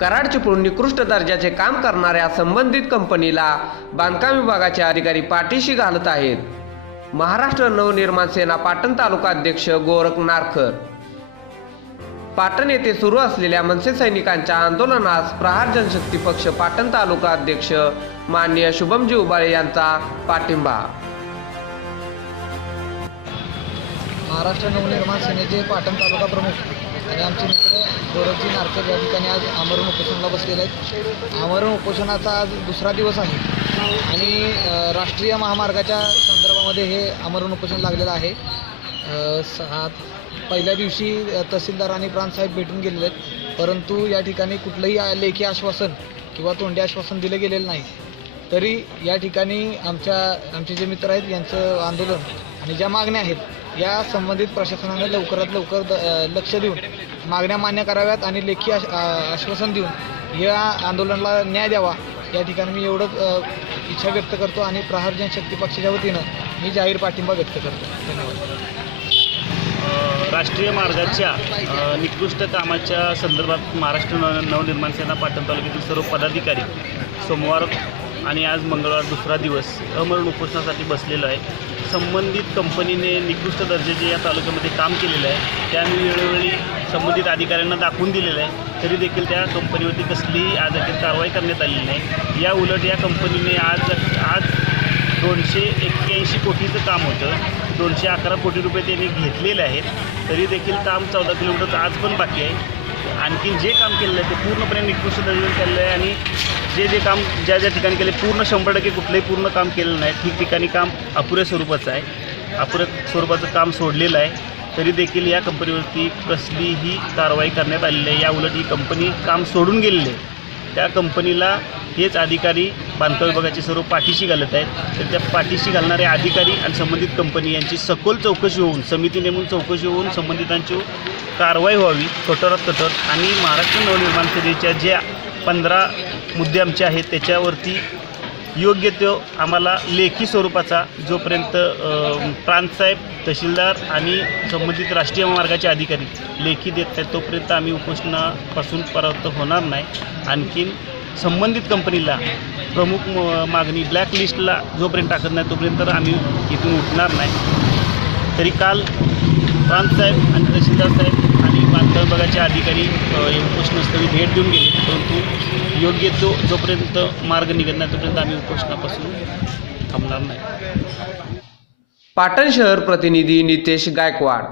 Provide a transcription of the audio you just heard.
कराड चिपळूण निकृष्ट दर्जाचे काम करणाऱ्या संबंधित कंपनीला बांधकाम विभागाचे अधिकारी पाठीशी घालत आहेत. महाराष्ट्र नवनिर्माण सेना पाटण तालुका अध्यक्ष गोरख नारकर पाटण येथे सुरू असलेल्या मनसे सैनिकांच्या आंदोलनास प्रहार जनशक्ती पक्ष पाटण तालुका अध्यक्ष माननीय शुभमजी उबाळे यांचा पाठिंबा. महाराष्ट्र नवनिर्माण सेनेचे पाटण तालुका प्रमुख. आणि आमचे मित्र गोरखजी नारकर या ठिकाणी आज आमरण उपोषणाला बसलेले आहेत. आमरण उपोषणाचा आज दुसरा दिवस आहे. आणि राष्ट्रीय महामार्गाच्या संदर्भामध्ये हे आमरण उपोषण लागलेलं आहे. सात पहिल्या दिवशी तहसीलदार आणि प्रांतसाहेब भेटून गेलेले आहेत. परंतु या ठिकाणी कुठलंही लेखी आश्वासन किंवा तोंडी आश्वासन दिलं गेलेलं नाही. तरी या ठिकाणी आमच्या आमचे जे मित्र आहेत यांचं आंदोलन आणि ज्या मागण्या आहेत या संबंधित प्रशासनाने लवकरात लवकर द- लक्ष देऊन मागण्या मान्य कराव्यात आणि लेखी आश्वासन देऊन या आंदोलनाला न्याय द्यावा. या ठिकाणी मी एवढं इच्छा व्यक्त करतो आणि प्रहार जनशक्ती पक्षाच्या वतीनं मी जाहीर पाठिंबा व्यक्त करतो. धन्यवाद. राष्ट्रीय मार्गाच्या निकृष्ट कामाच्या संदर्भात महाराष्ट्र नव नवनिर्माण सेना पाटण तालुक्यातील सर्व पदाधिकारी सोमवार आणि आज मंगळवार दुसरा दिवस अमरण उपोषणासाठी बसलेलो आहे. संबंधित कंपनीने निकृष्ट दर्जाचे या तालुक्यामध्ये काम केलेलं आहे. त्या आम्ही वेळोवेळी संबंधित अधिकाऱ्यांना दाखवून दिलेलं आहे. तरी देखील त्या कंपनीवरती कसलीही आज अखेर कारवाई करण्यात आलेली नाही. या उलट या कंपनीने आज आज दोनशे एक्क्याऐंशी कोटीचं काम होतं. दोनशे अकरा कोटी रुपये त्यांनी घेतलेले आहेत. तरी देखील काम चौदा किलोमीटरचं आज पण बाकी आहे. आणखी जे काम केलेलं आहे ते पूर्णपणे निकृष्ट दर्जाचं केलेलं आहे आणि जे जे काम ज्या ज्या ठिकाणी केले पूर्ण शंभर टक्के कुठलंही पूर्ण काम केलेलं नाही. ठिकठिकाणी काम अपुऱ्या स्वरूपाचं आहे. अपुऱ्या स्वरूपाचं काम सोडलेलं आहे. तरी देखील या कंपनीवरती कसलीही कारवाई करण्यात आलेली आहे या उलट ही कंपनी काम सोडून गेलेली आहे. त्या कंपनीला हेच अधिकारी बांधकाम विभागाचे सर्व पाठीशी घालत आहेत. तर त्या पाठीशी घालणारे अधिकारी आणि संबंधित कंपनी यांची सखोल चौकशी होऊन समिती नेमून चौकशी होऊन संबंधितांची कारवाई व्हावी कठोरात कठोर आणि महाराष्ट्र नवनिर्माण सेनेच्या ज्या पंधरा मुद्दे आमचे आहेत त्याच्यावरती योग्य तो आम्हाला लेखी स्वरूपाचा जोपर्यंत प्रांतसाहेब तहसीलदार आणि संबंधित राष्ट्रीय मार्गाचे अधिकारी लेखी देत आहेत तोपर्यंत आम्ही उपोषणापासून परावृत्त होणार नाही. आणखीन संबंधित कंपनीला प्रमुख म- मागणी ब्लॅक लिस्टला जोपर्यंत टाकत नाही तोपर्यंत तर आम्ही इथून उठणार नाही. तरी काल प्रांतसाहेब आणि तहसीलदार साहेब आणि बांधकाम विभागाचे अधिकारी उपोषणस्थळी भेट देऊन गेले. परंतु योग्य तो जोपर्यंत मार्ग निघत नाही तोपर्यंत आम्ही उपोषणापासून थांबणार नाही. पाटण शहर प्रतिनिधी नितेश गायकवाड